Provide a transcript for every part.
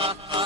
Uh-huh.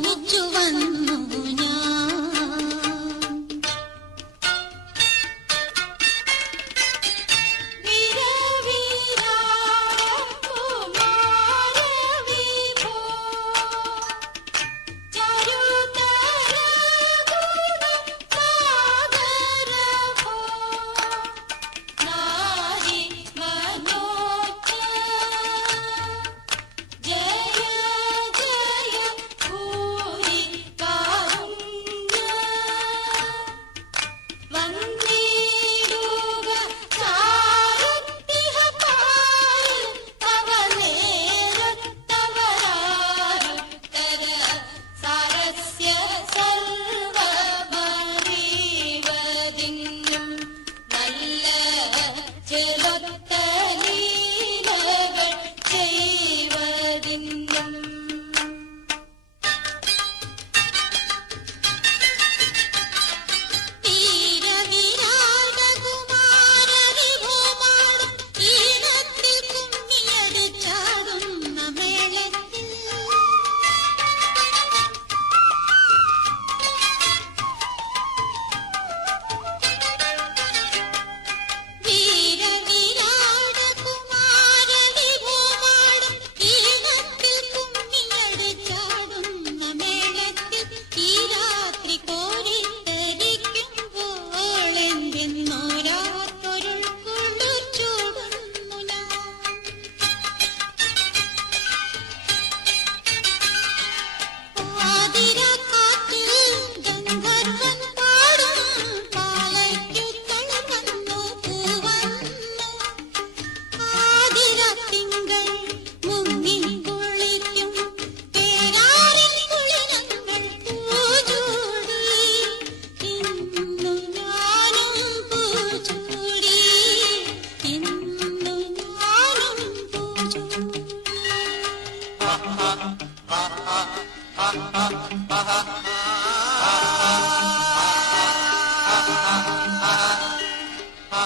我只问。